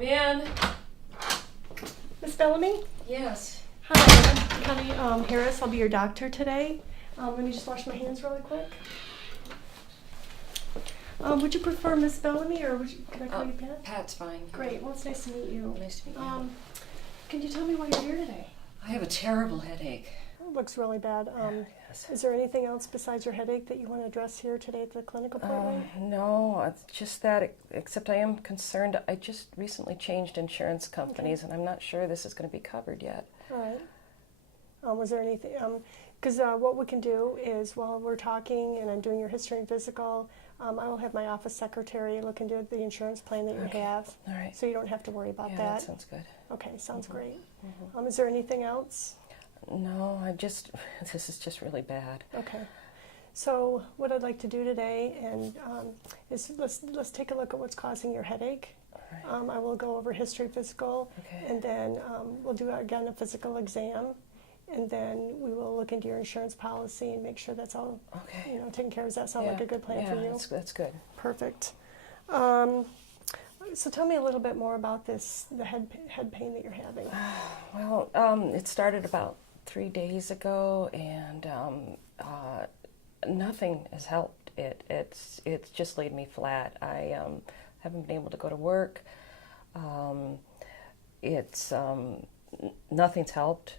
Come in. Miss Bellamy? Yes. Hi, I'm Connie Harris. I'll be your doctor today. Let me just wash my hands really quick. Would you prefer Miss Bellamy or can I call you Pat? Pat's fine. Great. Well, it's nice to meet you. Nice to meet you. Can you tell me why you're here today? I have a terrible headache. It looks really bad. Yes. Is there anything else besides your headache that you want to address here today at the clinic appointment? No, it's just that, except I am concerned. I just recently changed insurance companies, and I'm not sure this is going to be covered yet. All right. Was there anything? Because what we can do is, while we're talking and I'm doing your history and physical, I will have my office secretary look into the insurance plan that you have. All right. So you don't have to worry about Yeah, that. that sounds good. Okay, sounds great. Is there anything else? No, this is just really bad. Okay. So what I'd like to do today is let's take a look at what's causing your headache. All right. I will go over history, physical, Okay. and then we'll do again a physical exam, and then we will look into your insurance policy and make sure that's all taken care of. Does that sound like a good plan for you? Yeah, that's good. Perfect. So tell me a little bit more about the head pain that you're having. Well, it started about 3 days ago, and nothing has helped. It's just laid me flat. I haven't been able to go to work. Nothing's helped.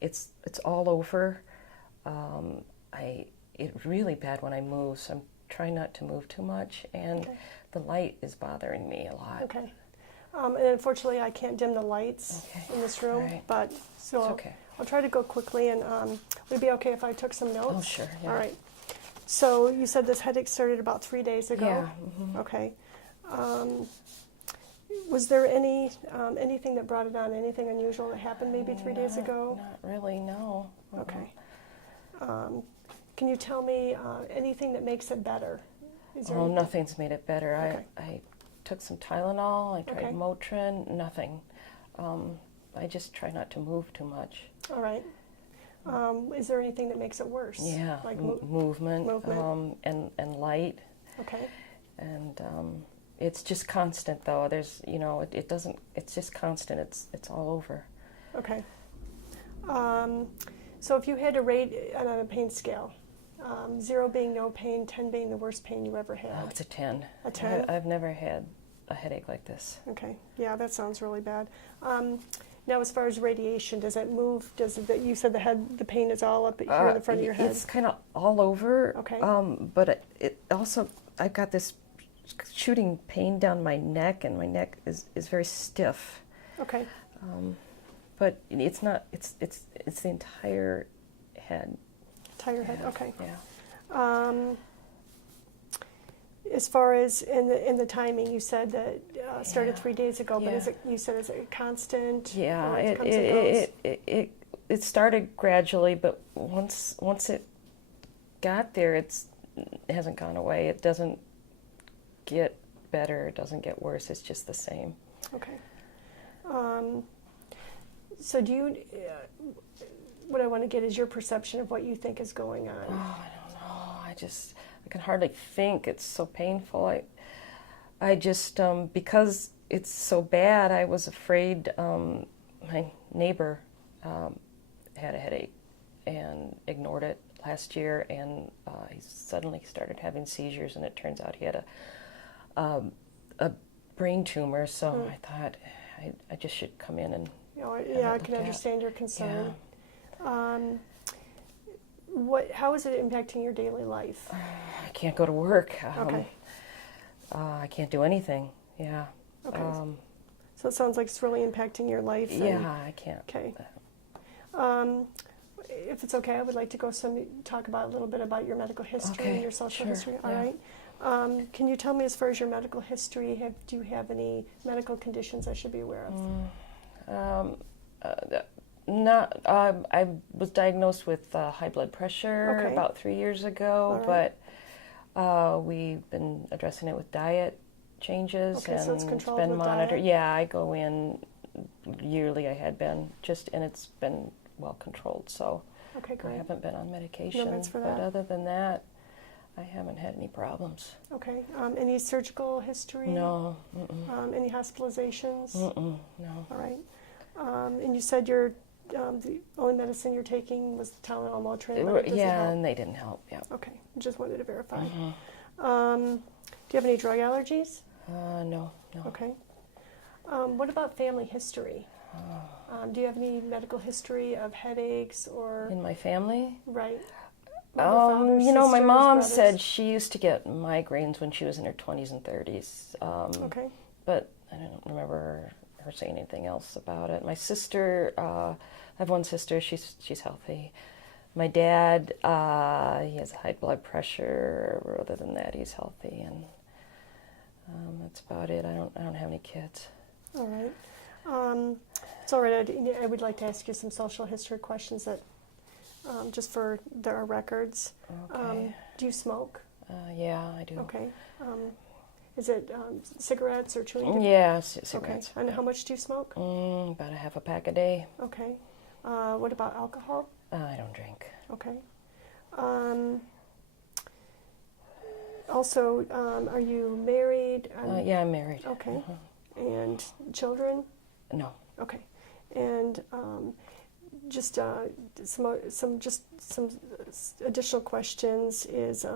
It's all over. It's really bad when I move, so I'm trying not to move too much, and the light is bothering me a lot. Okay. And unfortunately, I can't dim the lights in this room, but so It's okay. I'll try to go quickly. And would it be okay if I took some notes? Oh, sure. Yeah. All right. So you said this headache started about 3 days ago. Yeah. Mm-hmm. Okay. Was there anything that brought it on? Anything unusual that happened maybe 3 days ago? Not really. No. Okay. Can you tell me anything that makes it better? Is there anything? Nothing's made it better. Okay. I took some Tylenol. I tried Motrin. Nothing. I just try not to move too much. All right. Is there anything that makes it worse? Yeah, like movement. And light. Okay. And it's just constant, though. It doesn't. It's just constant. It's all over. Okay. So if you had to rate it on a pain scale, 0 being no pain, 10 being the worst pain you ever had. Oh, it's a 10. A 10? I've never had a headache like this. Okay. Yeah, that sounds really bad. Now, as far as radiation, does it move? You said the pain is all up here in the front of your head? It's kind of all over. Okay. But it also, I've got this shooting pain down my neck, and my neck is very stiff. Okay. But it's not. It's the entire head. Entire head. Okay. Yeah. As far as in the timing, you said that started 3 days ago. But Yeah. is it constant? Yeah. It comes and goes? It started gradually, but once it got there, it hasn't gone away. It doesn't get better. It doesn't get worse. It's just the same. Okay. So what I want to get is your perception of what you think is going on. Oh, I don't know. I can hardly think. It's so painful. I just, because it's so bad, I was afraid. My neighbor had a headache and ignored it last year, and he suddenly started having seizures, and it turns out he had a brain tumor, so I thought I just should come in and I can understand your concern. Yeah. How is it impacting your daily life? I can't go to work. Okay. I can't do anything. Yeah. Okay. So it sounds like it's really impacting your life. I can't. Okay. If it's okay, I would like to talk about a little bit about your medical history and your social history. All right. Can you tell me, as far as your medical history, do you have any medical conditions I should be aware of? I was diagnosed with high blood pressure about 3 years ago, but we've been addressing it with diet changes, okay, and so it's controlled been with monitored. diet? Yeah, I go in yearly. I had been and it's been well controlled. So Okay, great. I haven't been on medication. No meds for but that? other than that, I haven't had any problems. Okay. Any surgical history? No. Any hospitalizations? No. All right. And you said the only medicine you're taking was Tylenol, Motrin. But it doesn't help. And they didn't help. Yeah. Okay. Just wanted to verify. Do you have any drug allergies? No. Okay. What about family history? Do you have any medical history of headaches or... In my family? Right. My mom said she used to get migraines when she was in her 20s and 30s. Okay. But I don't remember her saying anything else about it. My sister, I have one sister, she's healthy. My dad, he has high blood pressure. Other than that, he's healthy, and that's about it. I don't have any kids. All right. It's all right. I would like to ask you some social history questions that, just for our records. Okay. Do you smoke? Yeah, I do. Okay. Is it cigarettes or chewing tobacco? Yeah, cigarettes. Okay. And how much do you smoke? About a half a pack a day. Okay. What about alcohol? I don't drink. Okay. Also, are you married? Yeah, I'm married. Okay. And children? No. Okay. And just some additional questions is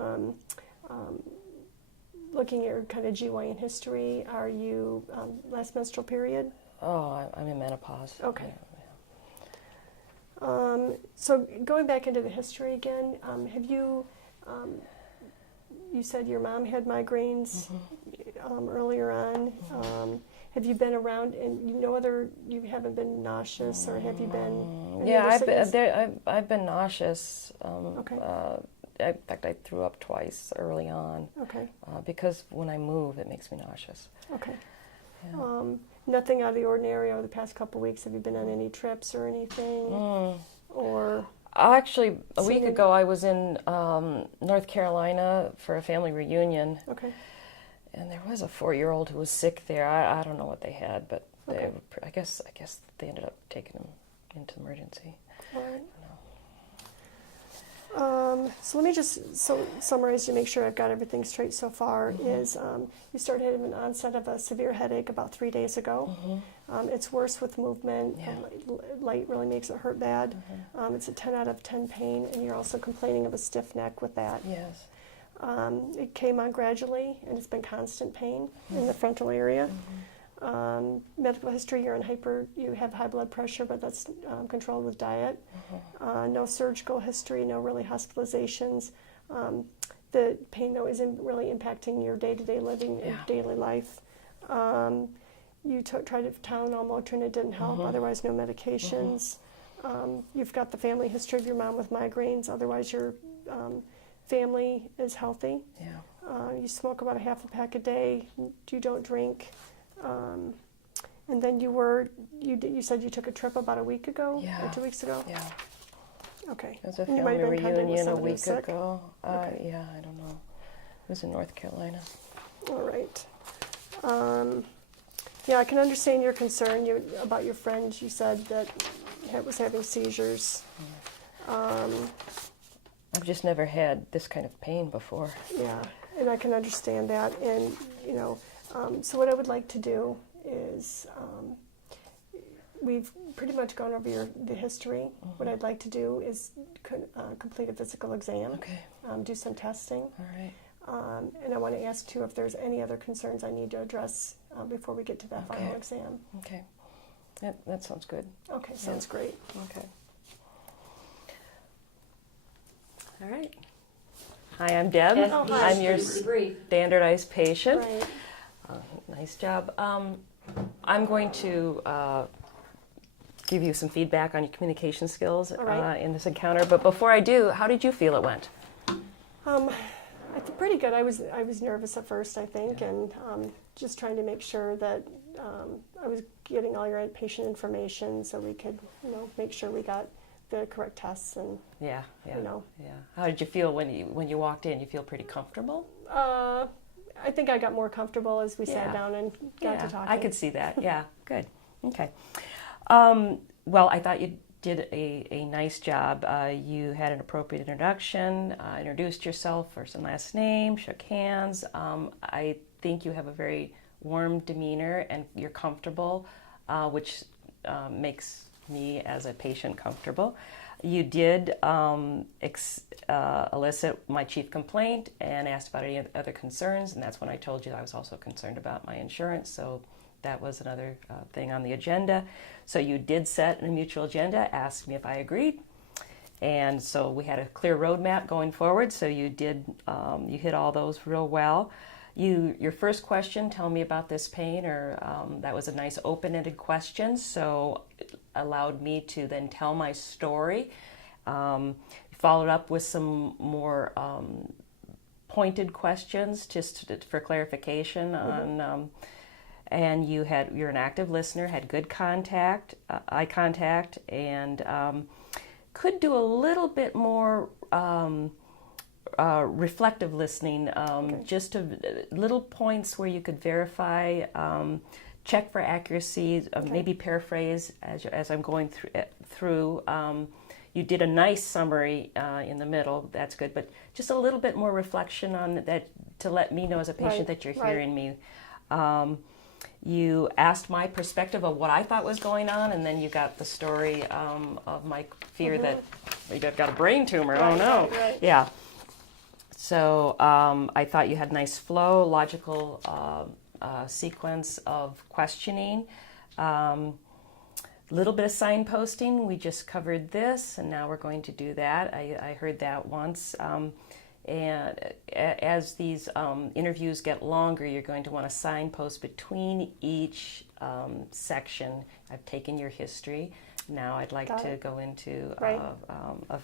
looking at your kind of GYN history. Are you last menstrual period? Oh, I'm in menopause. Okay. Yeah. So going back into the history again, have you? You said your mom had migraines earlier on. Have you been around and you haven't been nauseous, or have you been? Yeah, I've been nauseous. Okay. In fact, I threw up twice early on. Okay. Because when I move, it makes me nauseous. Okay. Yeah. Nothing out of the ordinary over the past couple of weeks. Have you been on any trips or anything? Or actually, a week ago, I was in North Carolina for a family reunion. Okay. And there was a 4-year-old who was sick there. I don't know what they had, but Okay. I guess they ended up taking him into emergency. All right. So let me just summarize to make sure I've got everything straight so far. Is you started having an onset of a severe headache about 3 days ago. It's worse with movement. Yeah. Light really makes it hurt bad. It's a 10 out of 10 pain, and you're also complaining of a stiff neck with that. Yes. It came on gradually, and it's been constant pain in the frontal area. Medical history, you have high blood pressure, but that's controlled with diet. No surgical history, no really hospitalizations. The pain, though, isn't really impacting your day-to-day living, your daily life. You tried Tylenol, Motrin, it didn't help. Otherwise, no medications. You've got the family history of your mom with migraines. Otherwise, your family is healthy. Yeah. You smoke about a half a pack a day. You don't drink. And then you said you took a trip about a week ago or 2 weeks ago? Yeah. Okay. It was a And you might family have been pending with reunion a somebody week sick? ago. Okay. Yeah, I don't know. It was in North Carolina. All right. Yeah, I can understand your concern about your friend. You said that was having seizures. I've just never had this kind of pain before. Yeah, and I can understand that. And, so what I would like to do is, we've pretty much gone over the history. What I'd like to do is complete a physical exam. Okay. Do some testing. All right. And I want to ask, too, if there's any other concerns I need to address before we get to that final exam. Okay. That sounds good. Okay, sounds great. Okay. All right. Hi, I'm Deb. Yes, hi. I'm your standardized patient. Right. Nice job. I'm going to give you some feedback on your communication skills right. in this encounter. But before I do, how did you feel it went? I feel pretty good. I was nervous at first, I think, and just trying to make sure that I was getting all your patient information so we could, make sure we got the correct tests and Yeah. Yeah. How did you feel when you walked in? You feel pretty comfortable? I think I got more comfortable as we sat down and got to talking. I could see that. Yeah, good. Okay. Well, I thought you'd did a nice job. You had an appropriate introduction, introduced yourself, first and last name, shook hands. I think you have a very warm demeanor and you're comfortable, which makes me as a patient comfortable. You did elicit my chief complaint and asked about any other concerns, and that's when I told you I was also concerned about my insurance, so that was another thing on the agenda. So you did set a mutual agenda, asked me if I agreed, and so we had a clear roadmap going forward, so you did, you hit all those real well. Your first question, tell me about this pain, or that was a nice open-ended question, so it allowed me to then tell my story. Followed up with some more pointed questions just for clarification on, and you're an active listener, had good contact, eye contact, and could do a little bit more reflective listening, just little points where you could verify, check for accuracy, maybe paraphrase as I'm going through. You did a nice summary in the middle, that's good, but just a little bit more reflection on that to let me know as a patient that you're hearing me. You asked my perspective of what I thought was going on, and then you got the story of my fear that maybe I've got a brain tumor. Oh no. Yeah. So I thought you had nice flow, logical sequence of questioning. Little bit of signposting. We just covered this, and now we're going to do that. I heard that once. And as these interviews get longer, you're going to want to signpost between each section. I've taken your history. Now I'd like to go into a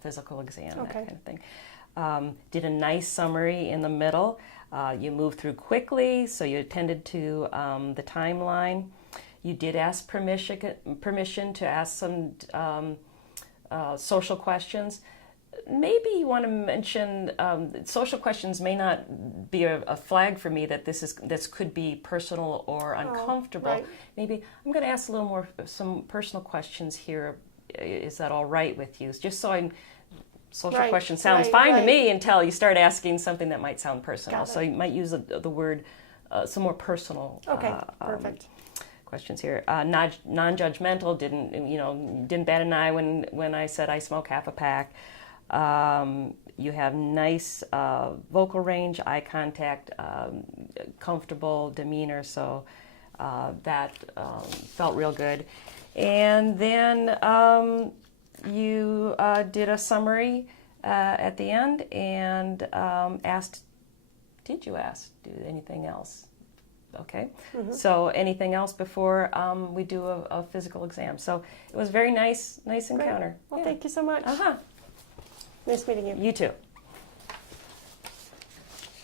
physical exam, that kind of thing. Did a nice summary in the middle. You moved through quickly, so you attended to the timeline. You did ask permission to ask some social questions. Maybe you want to mention social questions may not be a flag for me that this could be personal or uncomfortable. Maybe I'm going to ask a little more some personal questions here. Is that all right with you? Just so social question sounds fine to me until you start asking something that might sound personal. So you might use the word some more personal. Perfect. Questions here. Non-judgmental. Didn't bat an eye when I said I smoke half a pack. You have nice vocal range, eye contact, comfortable demeanor, so that felt real good. And then you did a summary at the end and did you ask do anything else? Okay, so anything else before we do a physical exam? So it was very nice encounter. Well, thank you so much. Nice meeting you. You too.